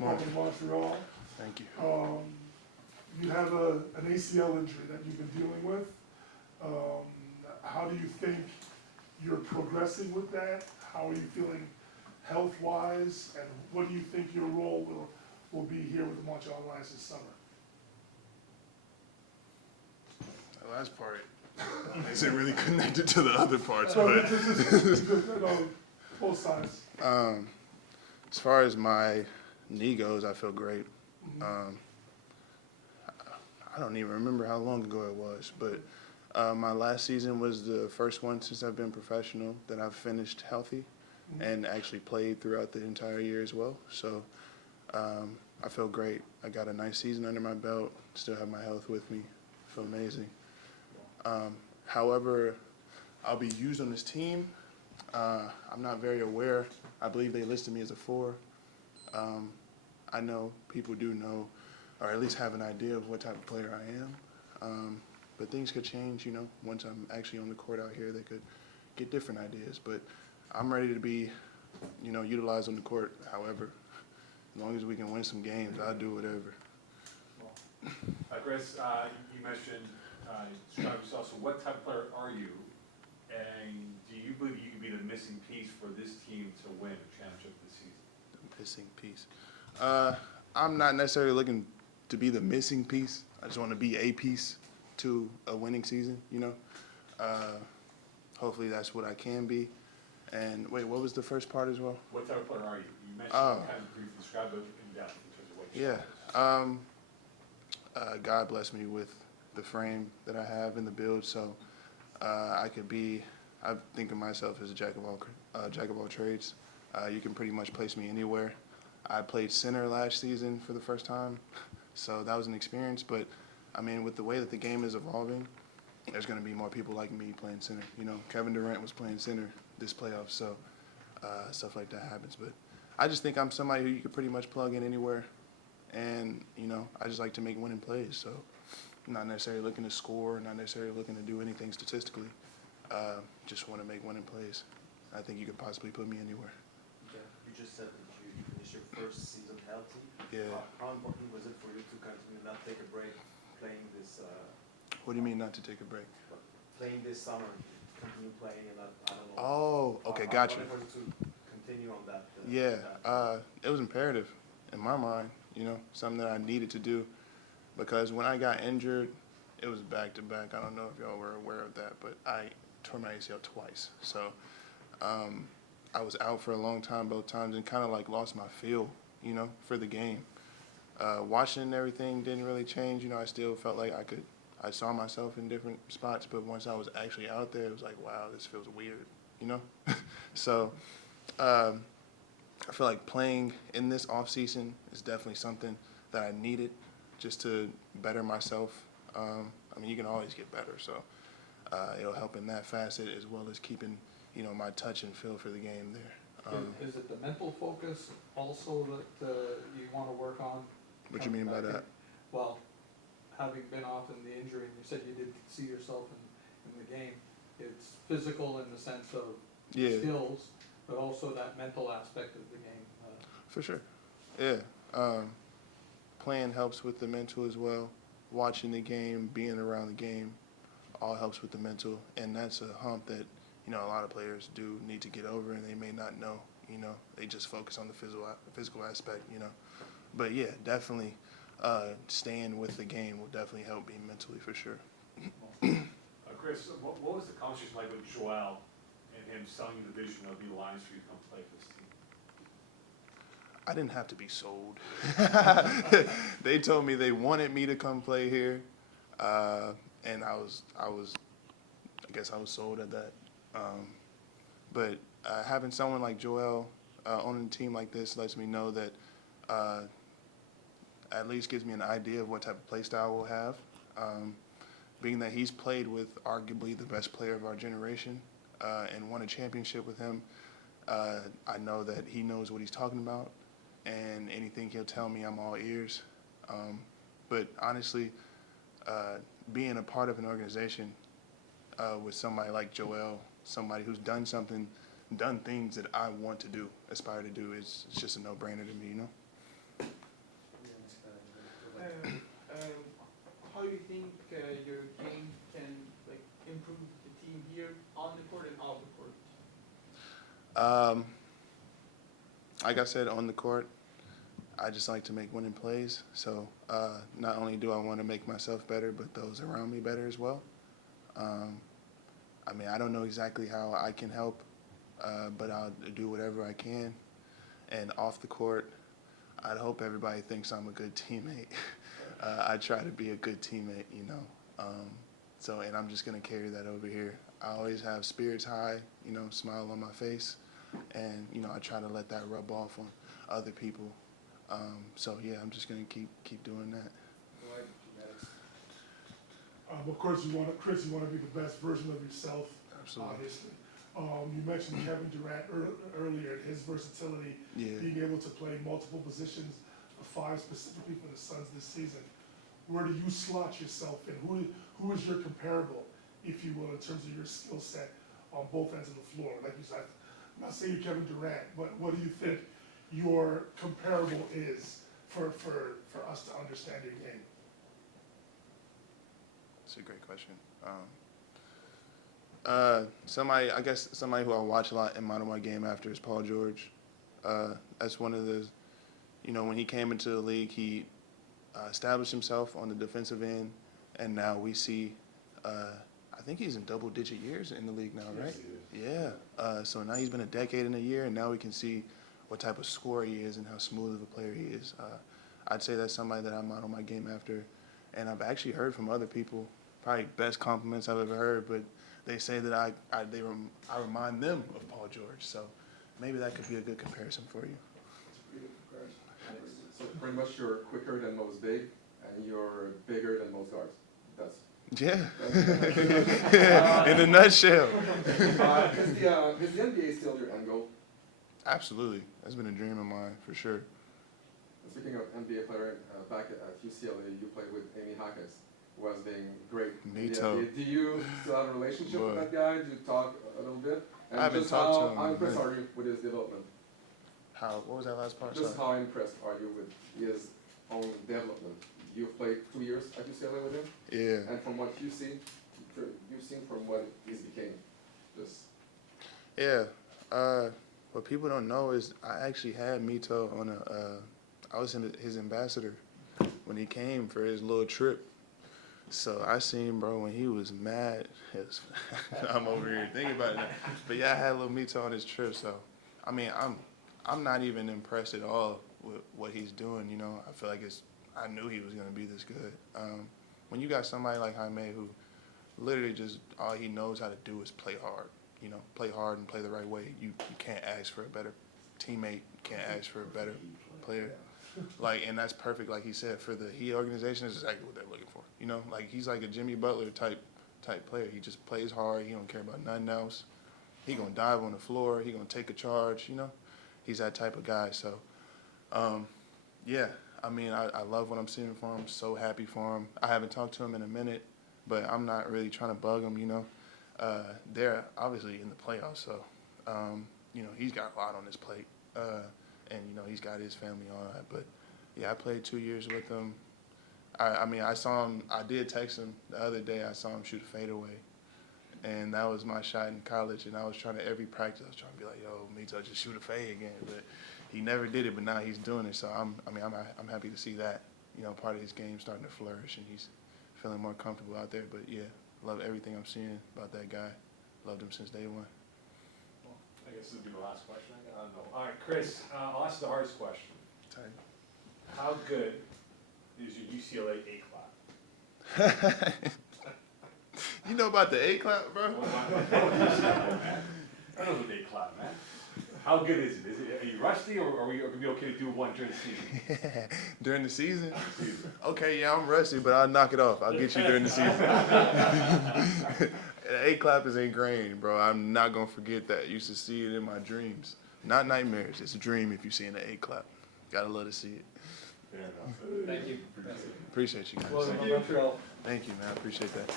Welcome to Montreal. Thank you. You have an ACL injury that you've been dealing with. How do you think you're progressing with that? How are you feeling health-wise? And what do you think your role will be here with the Montreal Lions this summer? The last part isn't really connected to the other parts, So but both sides. as far as my knee goes, I feel great. I don't even remember how long ago it was, but my last season was the first one since I've been professional that I've finished healthy and actually played throughout the entire year as well. So I feel great. I got a nice season under my belt, still have my health with me, feel amazing. However, I'll be used on this team. I'm not very aware. I believe they listed me as a 4. I know people do know, or at least have an idea of what type of player I am. But things could change, you know. Once I'm actually on the court out here, they could get different ideas. But I'm ready to be, you know, utilized on the court. However, as long as we can win some games, I'll do whatever. Chris, you mentioned describe yourself. So what type of player are you? And do you believe you can be the missing piece for this team to win a championship this season? The missing piece. I'm not necessarily looking to be the missing piece. I just want to be a piece to a winning season, you know. Hopefully that's what I can be. And wait, what was the first part as well? What type of player are you? You mentioned kind of briefly describe it in depth in terms of what you God blessed me with the frame that I have in the build, so I think of myself as a jack of all trades. You can pretty much place me anywhere. I played center last season for the first time, so that was an experience. But I mean, with the way that the game is evolving, there's going to be more people like me playing center. You know, Kevin Durant was playing center this playoff, so stuff like that happens. But I just think I'm somebody who you could pretty much plug in anywhere, and you know, I just like to make winning plays. So I'm not necessarily looking to score, not necessarily looking to do anything statistically. Just want to make winning plays. I think you could possibly put me anywhere. Okay. You just said that you finished your first season healthy. Yeah. How important was it for you to continue not take a break playing this? What do you mean not to take a break? Playing this summer, continue playing, and not, I don't know. Oh, okay, gotcha. How important was it to continue on that? It was imperative in my mind, you know, something that I needed to do. Because when I got injured, it was back-to-back. I don't know if y'all were aware of that, but I tore my ACL twice. So I was out for a long time both times and kind of like lost my feel, you know, for the game. Watching and everything didn't really change. You know, I still felt like I saw myself in different spots, but once I was actually out there, it was like, wow, this feels weird, you know? So I feel like playing in this off season is definitely something that I needed just to better myself. I mean, you can always get better, so it'll help in that facet as well as keeping, you know, my touch and feel for the game there. Is it the mental focus also that you want to work on? What you mean by that? Well, having been off in the injury, and you said you did see yourself in the game, it's physical in the sense of skills, but also that mental aspect of the game. For sure, yeah. Playing helps with the mental as well. Watching the game, being around the game, all helps with the mental, and that's a hump that, you know, a lot of players do need to get over, and they may not know. You know, they just focus on the physical aspect. You know, but yeah, definitely staying with the game will definitely help me mentally for sure. Chris, what was the conversation like with Joel and him selling you the vision of the Lions for you to come play for this team? I didn't have to be sold. They told me they wanted me to come play here, and I guess I was sold at that. But having someone like Joel on a team like this lets me know that at least gives me an idea of what type of play style we'll have. Being that he's played with arguably the best player of our generation and won a championship with him, I know that he knows what he's talking about. And anything he'll tell me, I'm all ears. But honestly, being a part of an organization with somebody like Joel, somebody who's done things that I want to do, aspire to do, it's just a no-brainer to me, you know? Like I said, on the court, I just like to make winning plays. So not only do I want to make myself better, but those around me better as well. I mean, I don't know exactly how I can help, but I'll do whatever I can. And off the court, I'd hope everybody thinks I'm a good teammate. I try to be a good teammate, you know. And I'm just going to carry that over here. I always have spirits high, you know, smile on my face. And, you know, I try to let that rub off on other people. Yeah, I'm just going to keep doing that. Of course, Chris, you want to be the best version of yourself, Absolutely. obviously. You mentioned Kevin Durant earlier, his versatility, Yeah. being able to play multiple positions, five specifically for the Suns this season. Where do you slot yourself in? Who is your comparable, if you will, in terms of your skill set on both ends of the floor? Like you said, I'm not saying you're Kevin Durant, but what do you think your comparable is for us to understand your game? That's a great question. I guess somebody who I watch a lot and model my game after is Paul George. That's one of the, you know, when he came into the league, he established himself on the defensive end, and now we see, I think he's in double-digit years in the league now, right? Yes, Yeah. So now he's been a decade and a year, and now we can see what type of scorer he is and how smooth of a player he is. I'd say that's somebody that I model my game after, and I've actually heard from other people, probably best compliments I've ever heard, but they say that I remind them of Paul George. So maybe that could be a good comparison for you. So pretty much you're quicker than most big, and you're bigger than most guards. Yeah. In a nutshell. Is the NBA still your end goal? Absolutely. That's been a dream of mine for sure. Speaking of NBA player, back at UCLA, you played with Amy Hawkins, who was being great. Me too. Do you still have a relationship with that guy? Do you talk a little bit? And I haven't just talked to him how in a impressed minute. are you with his development? What was that last part? Just Sorry. how impressed are you with his own development? You've played 2 years at UCLA with him, Yeah. and from what you've seen from what he's became, just Yeah. What people don't know is I actually had Mito on I was his ambassador when he came for his little trip. So I seen, bro, when he was mad. I'm over here thinking about it now. But yeah, I had little Mito on his trip. So, I mean, I'm not even impressed at all with what he's doing, you know. I feel like I knew he was going to be this good. When you got somebody like Jaime who literally just all he knows how to do is play hard, you know, play hard and play the right way. You can't ask for a better teammate, can't ask for a better player. And that's perfect, like he said, for the Heat organization is exactly what they're looking for. You know, like he's like a Jimmy Butler type player. He just plays hard. He don't care about nothing else. He gonna dive on the floor. He gonna take a charge. You know, he's that type of guy. So, yeah. I mean, I love what I'm seeing for him. So happy for him. I haven't talked to him in a minute, but I'm not really trying to bug him. You know, they're obviously in the playoffs, so you know he's got a lot on his plate, and you know he's got his family on that. But yeah, I played 2 years with him. I mean, I saw him. I did text him the other day. I saw him shoot a fadeaway, and that was my shot in college. And I was trying to every practice. I was trying to be like, "Yo, Mito, just shoot a fade again." But he never did it. But now he's doing it. So I'm happy to see that. You know, part of his game starting to flourish, and he's feeling more comfortable out there. But yeah, love everything I'm seeing about that guy. Loved him since day one. Well, I guess this will be the last question. I don't know. All right, Chris, I'll ask the hardest question. Tight. How good is your UCLA A-clap? You know about the A clap, bro? Well, I know what they clap, man. How good is it? Are you rusty, or are we gonna be okay to do one during the season? During the season? Okay, yeah, I'm rusty, but I'll knock it off. I'll get you during the season. A clap is ingrained, bro. I'm not gonna forget that. Used to see it in my dreams, not nightmares. It's a dream if you see an A clap. Gotta love to see it. Fair enough. Thank you. Appreciate you guys. Well, Montreal. Thank you, man. I appreciate that.